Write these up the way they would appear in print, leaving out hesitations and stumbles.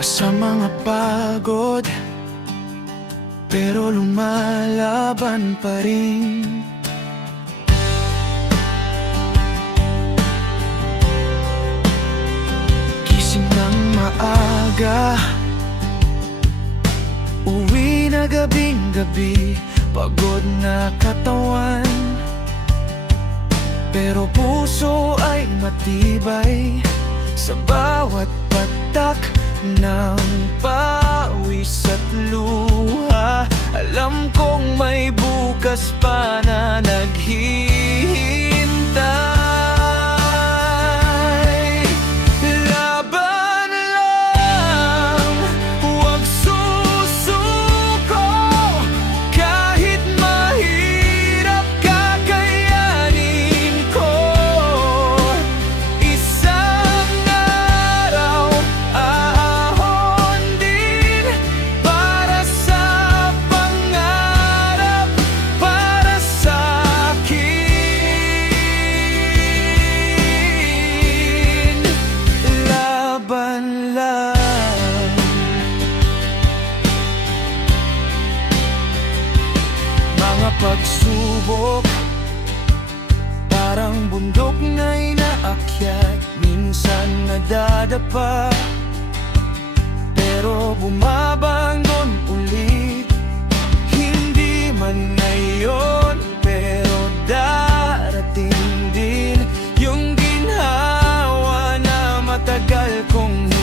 para sa mga pagod, pero lumalaban pa rin. Gising ng maaga, uwi na gabing-gabi, pagod na katawan, pero puso ay matibay. Sa bawat patak ng pawis at luha, alam kong may bukas pa na naghihintay. Laban lang, huwag susuko, kahit mahirap kakayanin ko. Isang araw aahon din para sa pangarap, para sa akin. Laban lang. Mga pagsubok, parang bundok na inaakyat, minsan nadadapa, pero bumabangon ulit. Hindi man ngayon, pero darating din yung ginhawa na matagal kong hinihintay.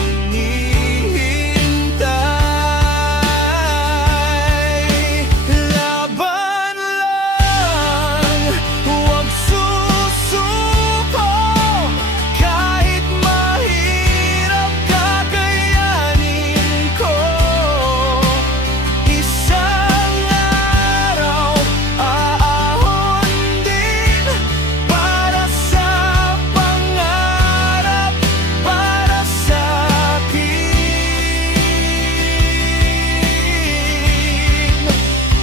Laban lang, huwag susuko, kahit mahirap kakayanin ko. Isang araw aahon din para sa pangarap, para sa akin.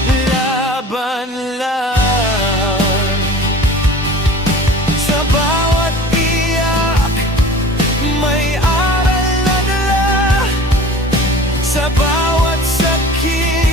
Laban lang. Sa bawat iyak, may aral na dala. Sa bawat sakit,